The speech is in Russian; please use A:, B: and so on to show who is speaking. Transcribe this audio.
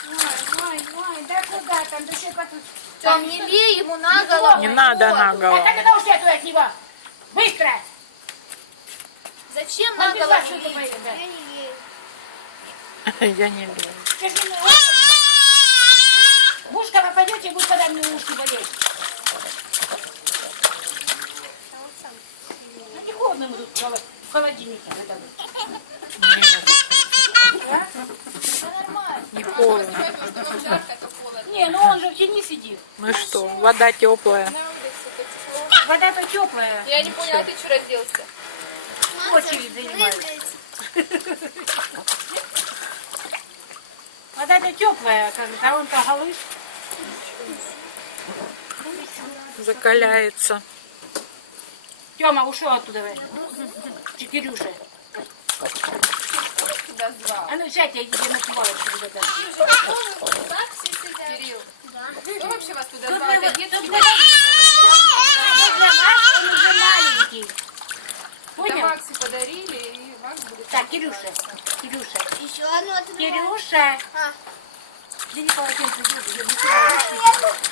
A: Ой, да куда там, да еще потом.
B: Тём, не лей ему на голову.
C: Не надо на голову.
A: А когда ушли от него? Быстро!
B: Зачем на голову лить?
C: Я не люблю.
A: Скажи, в ушко попадете, будет когда мне ушки болеть. Ну не холодно мы тут в холодильнике.
C: Нет,
B: Да нормально.
C: не холодно.
B: Что жарко, то холодно.
A: Не, ну он же в тени сидит.
C: Ну что, вода теплая.
B: На улице так тепло.
A: Вода-то теплая.
B: Я не поняла, ты что разделся?
A: Очередь занимает. Вода-то теплая, а он-то голыш.
C: Закаляется.
A: Тёма ушел оттуда. Кирюша.
B: Тебя звал.
A: А ну сядь, я иди на туманочку.
B: Так все сидят? Кирилл, кто вообще вас туда звал? Это детский
A: Для вас он уже маленький.
B: Да
A: Понял?
B: Максу подарили, и Макс будет...
A: Так, Кирюша.
D: Еще одно открывай.
A: Кирюша.
D: А.
A: Где не полотенце? Я не